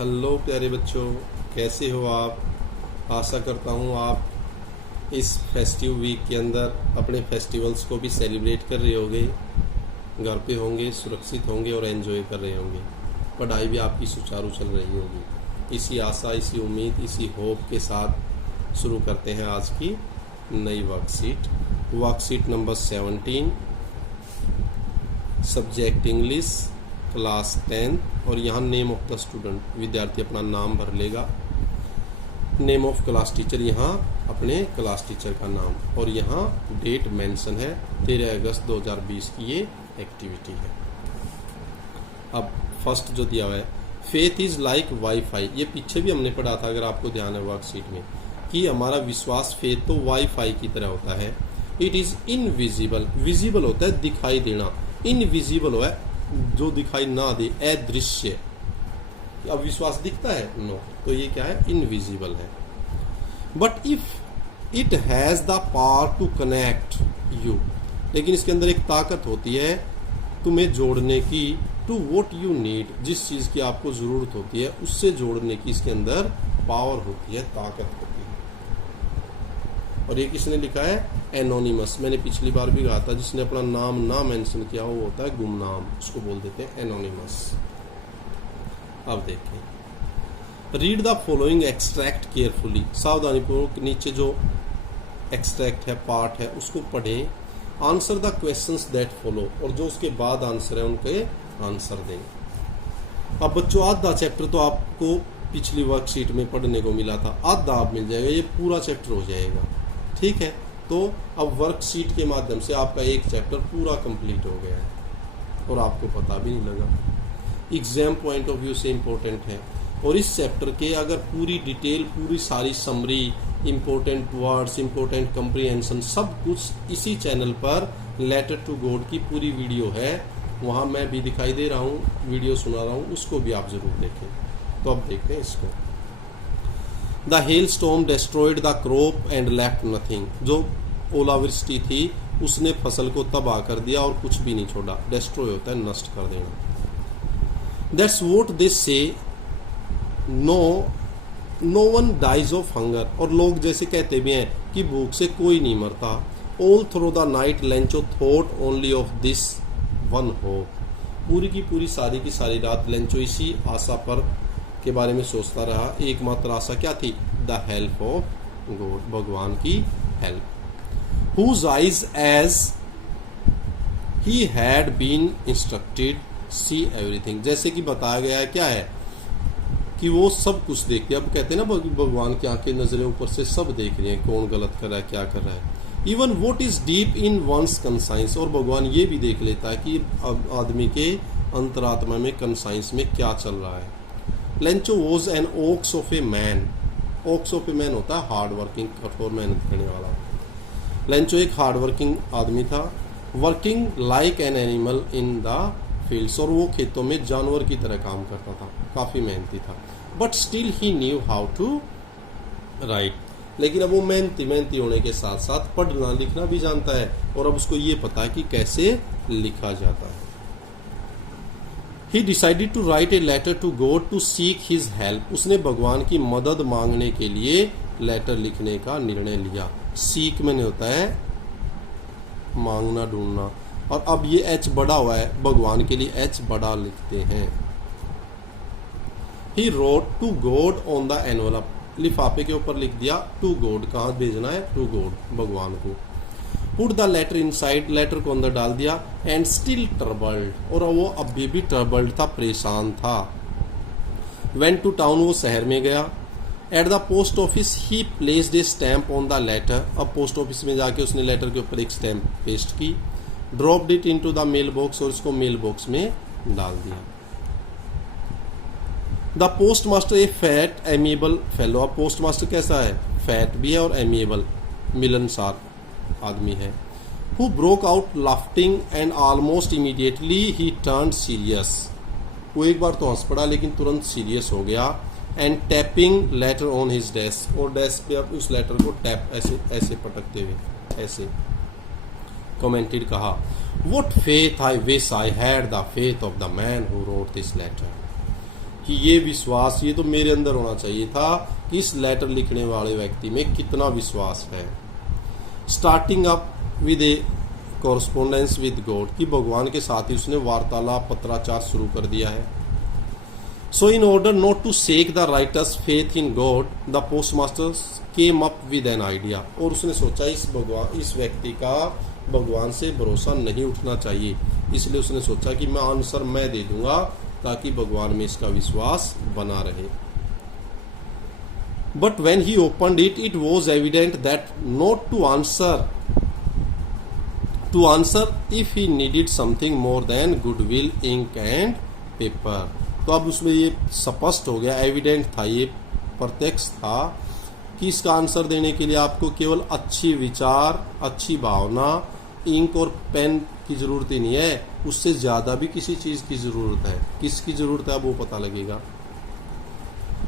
Hello प्यारे बच्चों, कैसे हो आप। आशा करता हूँ आप इस फेस्टिव वीक के अंदर अपने फेस्टिवल्स को भी सेलिब्रेट कर रहे होंगे, घर पे होंगे, सुरक्षित होंगे और एंजॉय कर रहे होंगे। पढ़ाई भी आपकी सुचारू चल रही होगी। इसी आशा, इसी उम्मीद, इसी होप के साथ शुरू करते हैं आज की नई worksheet number 17, subject English, class 10। और यहाँ नेम ऑफ द स्टूडेंट, विद्यार्थी अपना नाम भर लेगा। नेम ऑफ क्लास टीचर, यहाँ अपने क्लास टीचर का नाम, और यहाँ डेट मेंशन है 13 अगस्त 2020 की ये एक्टिविटी है। अब फर्स्ट जो दिया हुआ है, फेथ इज लाइक वाईफाई। ये पीछे भी हमने पढ़ा था, अगर आपको ध्यान है वर्कशीट में, कि हमारा विश्वास, फेथ तो वाईफाई की तरह होता है। इट इज इनविजिबल, विजिबल होता है दिखाई देना, इनविजिबल है जो दिखाई ना दे, अदृश्य। अब विश्वास दिखता है? नो, तो ये क्या है? इनविजिबल है। But if it has the power to connect you, लेकिन इसके अंदर एक ताकत होती है तुम्हें जोड़ने की, टू वॉट यू नीड, जिस चीज की आपको जरूरत होती है उससे जोड़ने की इसके अंदर पावर होती है, ताकत होती है। और ये किसने लिखा है? एनोनिमस। मैंने पिछली बार भी कहा था, जिसने अपना नाम ना मेंशन किया वो होता है गुमनाम, उसको बोल देते हैं एनोनिमस। अब देखें, read the following extract carefully, सावधानीपूर्वक नीचे जो एक्सट्रैक्ट है, पार्ट है, उसको पढ़ें। Answer the questions that follow, और जो उसके बाद आंसर है उनके आंसर दें। अब बच्चों, आधा चैप्टर तो आपको पिछली वर्कशीट में पढ़ने को मिला था, आधा आप मिल जाएगा, ये पूरा चैप्टर हो जाएगा। ठीक है, तो अब वर्कशीट के माध्यम से आपका एक चैप्टर पूरा कंप्लीट हो गया है और आपको पता भी नहीं लगा। एग्जाम पॉइंट ऑफ व्यू से इम्पोर्टेंट है। और इस चैप्टर के अगर पूरी डिटेल, पूरी सारी summary, important words, important comprehension, सब कुछ इसी चैनल पर लेटर टू गॉड की पूरी वीडियो है। वहाँ मैं भी दिखाई दे रहा हूँ, वीडियो सुना रहा हूँ, उसको भी आप जरूर देखें। तो अब देखते हैं इसको। The hell storm destroyed the crop and left nothing, जो ओलावृष्टि थी उसने फसल को तबाह कर दिया और कुछ भी नहीं छोड़ा। डिस्ट्रॉय होता है नष्ट कर देना। That's what they say, no one dies of hunger, और लोग जैसे कहते भी हैं कि भूख से कोई नहीं मरता। All through the night Lencho thought only of this one hope, पूरी की पूरी, सारी की सारी रात लेंचो इसी आशा पर के बारे में सोचता रहा। एकमात्र आशा क्या थी? द हेल्प ऑफ गॉड, भगवान की help. Whose eyes as he had been instructed see everything, जैसे कि बताया गया है क्या है कि वो सब कुछ देखते हैं। अब कहते हैं ना, भगवान की आंखें, नजरें ऊपर से सब देख रही हैं, कौन गलत कर रहा है, क्या कर रहा है। Even what is deep in one's conscience, और भगवान ये भी देख लेता है कि आदमी के अंतरात्मा में, कंसाइंस में क्या चल रहा है। Lencho was an ox of a man, ox of a man होता है हार्ड वर्किंग, कठोर मेहनत करने वाला। लेंचो एक हार्ड वर्किंग आदमी था। Working like an animal in the fields, और वो खेतों में जानवर की तरह काम करता था, काफी मेहनती था। But still he knew how to write, लेकिन अब वो मेहनती होने के साथ साथ पढ़ना लिखना भी जानता है, और अब उसको ये पता है कि कैसे लिखा जाता है। He decided to write a letter to God to seek his help, उसने भगवान की मदद मांगने के लिए लेटर लिखने का निर्णय लिया। सीक मैंने होता है मांगना, ढूंढना, और अब ये एच बड़ा हुआ है, भगवान के लिए एच बड़ा लिखते हैं। He wrote to God on the envelope, लिफाफे के ऊपर लिख दिया टू गॉड, कहाँ भेजना है? टू गॉड, भगवान को। Put the letter inside, letter को अंदर डाल दिया। And still troubled, और वो अभी भी troubled था, परेशान था। Went to town, वो शहर में गया। At the post office he placed a stamp on the letter, अब पोस्ट ऑफिस में जाके उसने लेटर के ऊपर एक स्टैम्प पेस्ट की। Dropped it into the mail box, और इसको मेल बॉक्स में डाल दिया। The postmaster a fat amiable fellow, अब पोस्ट मास्टर कैसा है? फैट भी है और एमिएबल, मिलनसार आदमी है। Who broke out laughing and almost immediately he turned serious, वो एक बार तो हंस पड़ा लेकिन तुरंत सीरियस हो गया। And tapping letter on his desk, और डेस्क पे अब उस लेटर को टैप, ऐसे ऐसे पटकते हुए ऐसे commented, कहा, What faith I wish I had the faith of the man who wrote this letter. कि ये विश्वास ये तो मेरे अंदर होना चाहिए था कि इस लेटर लिखने वाले व्यक्ति में कितना विश्वास है। Starting up with A correspondence with God, कि भगवान के साथ ही उसने वार्तालाप पत्राचार शुरू कर दिया है। So in order not to shake the writer's faith in God the postmaster came up with an idea, और उसने सोचा इस व्यक्ति का भगवान से भरोसा नहीं उठना चाहिए, इसलिए उसने सोचा कि मैं आंसर मैं दे दूंगा ताकि भगवान में इसका विश्वास बना रहे। But when he opened it, it was evident that not to answer if he needed something more than goodwill, ink and paper. तो अब उसमें ये स्पष्ट हो गया, एविडेंट था, ये प्रत्यक्ष था कि इसका आंसर देने के लिए आपको केवल अच्छी विचार, अच्छी भावना, इंक और पेन की जरूरत ही नहीं है, उससे ज्यादा भी किसी चीज की जरूरत है। किसकी जरूरत है अब वो पता लगेगा।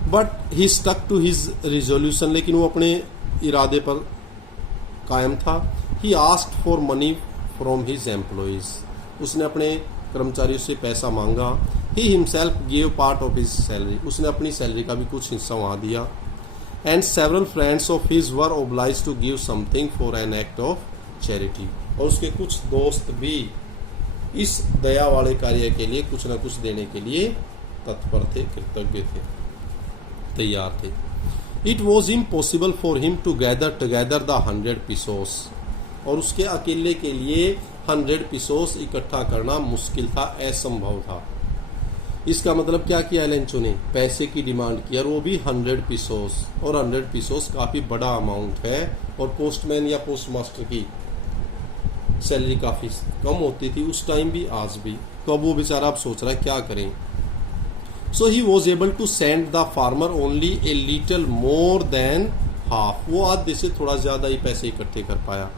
But he stuck to his resolution, लेकिन वो अपने इरादे पर कायम था। He asked for money from his employees, उसने अपने कर्मचारियों से पैसा मांगा। He himself gave part of his salary, उसने अपनी सैलरी का भी कुछ हिस्सा वहां दिया। And several friends of his were obliged to give something for an act of charity, और उसके कुछ दोस्त भी इस दया वाले कार्य के लिए कुछ न कुछ देने के लिए तत्पर थे, कृतज्ञ थे, तैयार थे। It was impossible for him to gather together the 100 pesos, और उसके अकेले के लिए 100 pesos इकट्ठा करना मुश्किल था, असंभव था। इसका मतलब क्या किया लेंचो ने, पैसे की डिमांड की, और वो भी 100 pesos, और 100 pesos काफी बड़ा अमाउंट है, और पोस्टमैन या पोस्टमास्टर की सैलरी काफी कम होती थी उस टाइम भी, आज भी। तो अब वो बेचारा अब सोच रहा है क्या करें। So he was able to send the farmer only a little more than half, वो आधे से थोड़ा ज्यादा ही पैसे इकट्ठे कर पाया।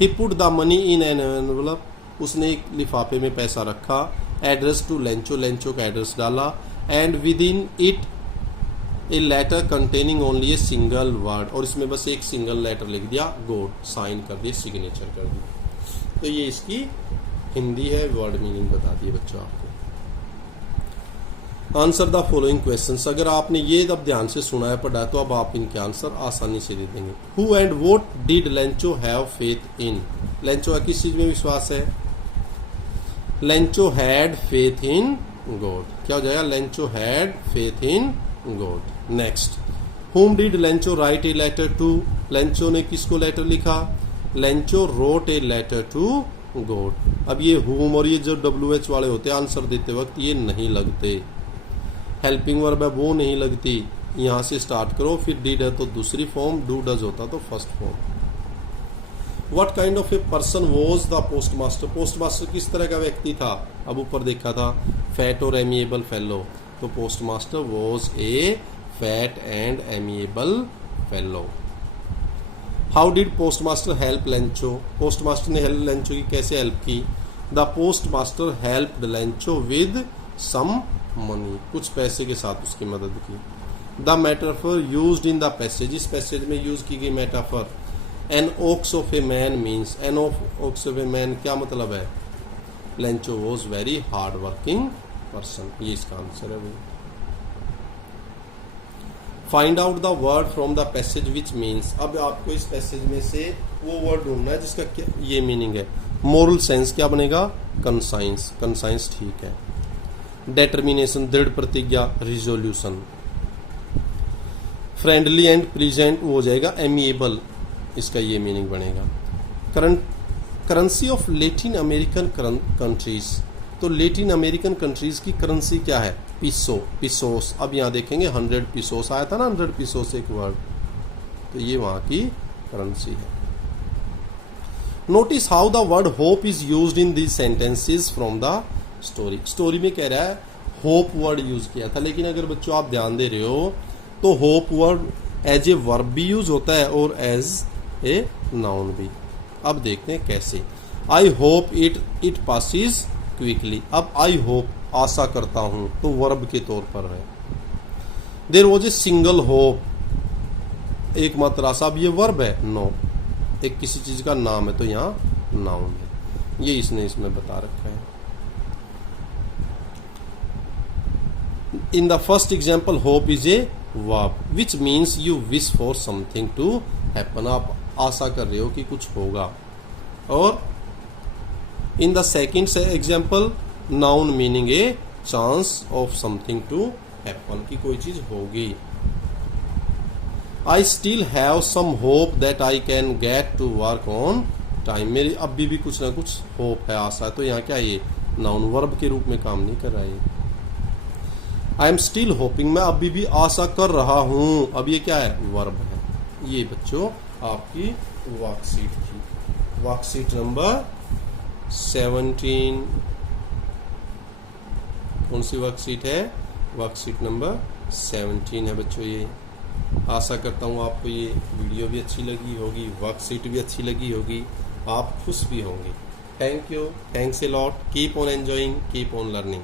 He put the money in an envelope, उसने एक लिफाफे में पैसा रखा। एड्रेस टू लेंचो, लेंचो का एड्रेस डाला। And within it a letter containing only a single word, और इसमें बस एक सिंगल लेटर लिख दिया, गॉड, साइन कर दिया, सिग्नेचर कर दी। तो ये इसकी हिंदी है, वर्ड मीनिंग बता दिए बच्चों आपको। आंसर द फॉलोइंग क्वेश्चंस, अगर आपने ये अब ध्यान से सुना है, पढ़ा है, तो अब आप इनके आंसर आसानी से दे देंगे। Who and what did Lencho have faith in, Lencho का किस चीज में विश्वास है? Lencho had faith in God, क्या हो जाएगा? Lencho had faith in God. Next, whom did Lencho write a letter to, Lencho ने किसको लेटर लिखा? Lencho wrote a letter to God. अब ये हुम और ये जो WH वाले होते हैं आंसर देते वक्त ये नहीं लगते, हेल्पिंग वर्ब है वो नहीं लगती। यहां से स्टार्ट करो, फिर डिड है तो दूसरी फॉर्म, डू डज होता तो first form. What kind of a person was the postmaster, postmaster किस तरह का व्यक्ति था? अब ऊपर देखा था फैट और एमिएबल फेलो, तो postmaster was a fat and amiable fellow. How did postmaster help Lencho, postmaster ने लेंचो की कैसे हेल्प की? The postmaster helped Lencho with some money, कुछ पैसे के साथ उसकी मदद की। The metaphor used in the passage, इस पैसेज में यूज की गई metaphor an ox of a man means, an ox of a man क्या मतलब है? Lencho was very hard working person, ये इसका आंसर है। वो find out the word from the passage which means, अब आपको इस पैसेज में से वो वर्ड ढूंढना है जिसका ये मीनिंग है। मोरल सेंस क्या बनेगा? कंसाइंस, कंसाइंस ठीक है। डेटर्मिनेशन दृढ़ प्रतिज्ञा, रिजोल्यूशन। फ्रेंडली एंड प्रेजेंट वो हो जाएगा एमिएबल, इसका ये मीनिंग बनेगा। Currency of Latin American countries, तो लेटिन अमेरिकन कंट्रीज की करेंसी क्या है? पिसो, पिसोस। अब यहाँ देखेंगे 100 pesos आया था ना, 100 pesos एक वर्ड, तो ये वहां की करेंसी है। Notice how the word hope is used in these sentences from the story, story में कह रहा है होप वर्ड यूज किया था, लेकिन अगर बच्चों आप ध्यान दे रहे हो तो hope word as a verb भी यूज होता है और एज ए नाउन भी। अब देखते हैं कैसे। I hope it passes quickly, अब आई होप आशा करता हूं तो वर्ब के तौर पर है। There was a single hope, एकमात्र आशा, अब ये वर्ब है? नो, एक किसी चीज का नाम है तो यहाँ नाउन है, ये इसने इसमें बता रखा है। In the first example, hope is a verb, which means you wish for something to happen. आप आशा कर रहे हो कि कुछ होगा. और in the second example, noun meaning a chance of something to happen, कि कोई चीज होगी. I still have some hope that I can get to work on time. मेरी अभी भी कुछ ना कुछ होप है, आशा है. तो यहाँ क्या है, ये नाउन वर्ब के रूप में काम नहीं कर रहा है. आई एम स्टिल होपिंग, मैं अभी भी आशा कर रहा हूं. अब ये क्या है, वर्ब है. ये बच्चों आपकी वर्कशीट थी, वर्कशीट नंबर 17. कौन सी वर्कशीट है, वर्कशीट नंबर 17 है बच्चों. ये आशा करता हूँ आपको ये वीडियो भी अच्छी लगी होगी, वर्कशीट भी अच्छी लगी होगी, आप खुश भी होंगे. Thank you, thanks a lot. Keep on enjoying, keep on learning.